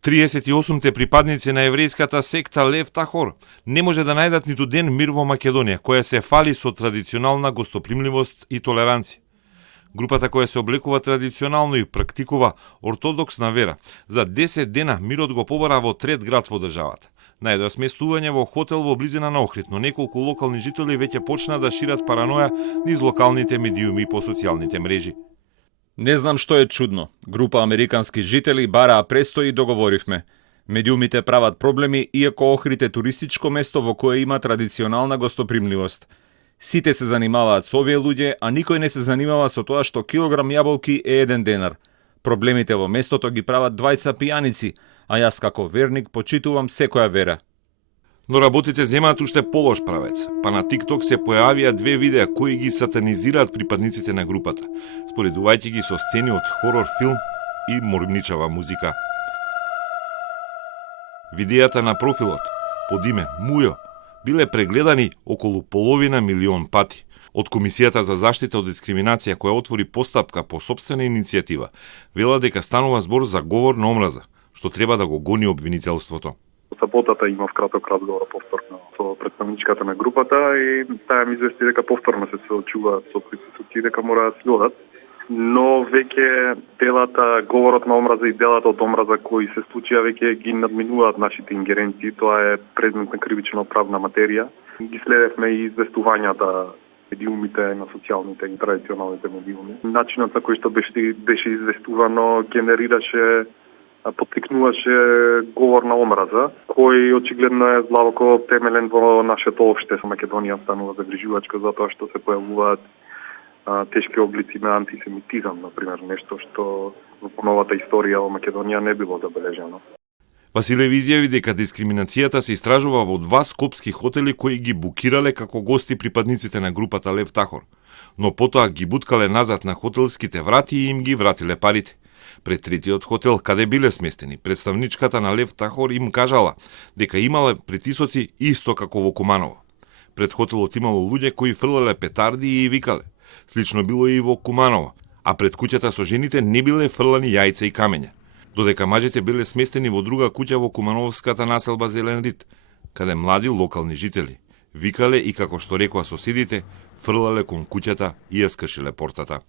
38-те припадници на еврејската секта Лев Тахор не може да најдат ниту ден мир во Македонија, која се фали со традиционална гостопримливост и толеранција. Групата која се облекува традиционално и практикува ортодоксна вера, за 10 дена мирот го побара во трет град во државата. Најдоа сместување во хотел во близина на Охрид, но неколку локални жители веќе почна да шират параноја низ локалните медиуми по социјалните мрежи. Не знам што е чудно. Група американски жители бараа престои и договоривме. Медиумите прават проблеми, иако Охрид е туристичко место во кое има традиционална гостопримливост. Сите се занимаваат со овие луѓе, а никој не се занимава со тоа што килограм јаболки е 1 денар. Проблемите во местото ги прават двајца пијаници, а јас како верник почитувам секоја вера. Но работите земаат уште полош правец, па на TikTok се појавија 2 видеа кои ги сатанизираат припадниците на групата, споредувајќи ги со сцени од хорор филм и моргничава музика. Видеата на профилот, под име Мујо, биле прегледани околу 500 милион пати. Од Комисијата за заштита од дискриминација, која отвори постапка по собствена иницијатива, вела дека станува збор за говор на омраза, што треба да го гони обвинителството. Саботата имав краток разговор повторно со представничката на групата и таа ми извести дека повторно се соочуваат со присуствици дека мора да си одат. Но веќе делата, говорот на омраза и делата од омраза кои се случија веќе ги надминуваат нашите ингеренции. Тоа е предмет на кривично-правна материја. Ги следевме и известувањата медиумите на социјалните и традиционалните медиуми. Начинот на кој што беше известувано генерираше, поттикнуваше говор на омраза, кој очигледно е длабоко темелен во нашето општество. Македонија станува загрижувачка затоа што се појавуваат тешки облици на антисемитизам, например, нешто што во новата историја во Македонија не било забележано. Василев изјави дека дискриминацијата се истражува во 2 скопски хотели кои ги букирале како гости припадниците на групата Лев Тахор, но потоа ги буткале назад на хотелските врати и им ги вратиле парите. Пред третиот хотел, каде биле сместени, представничката на Лев Тахор им кажала дека имале притисоци исто како во Куманово. Пред хотелот имало луѓе кои фрлале петарди и викале. Слично било и во Куманово, а пред куќата со жените не биле фрлани јајца и камења. Додека мажите биле сместени во друга куќа во кумановската населба Зелен Рид, каде млади локални жители викале и како што рекоа соседите, фрлале кон куќата и ја скршиле портата.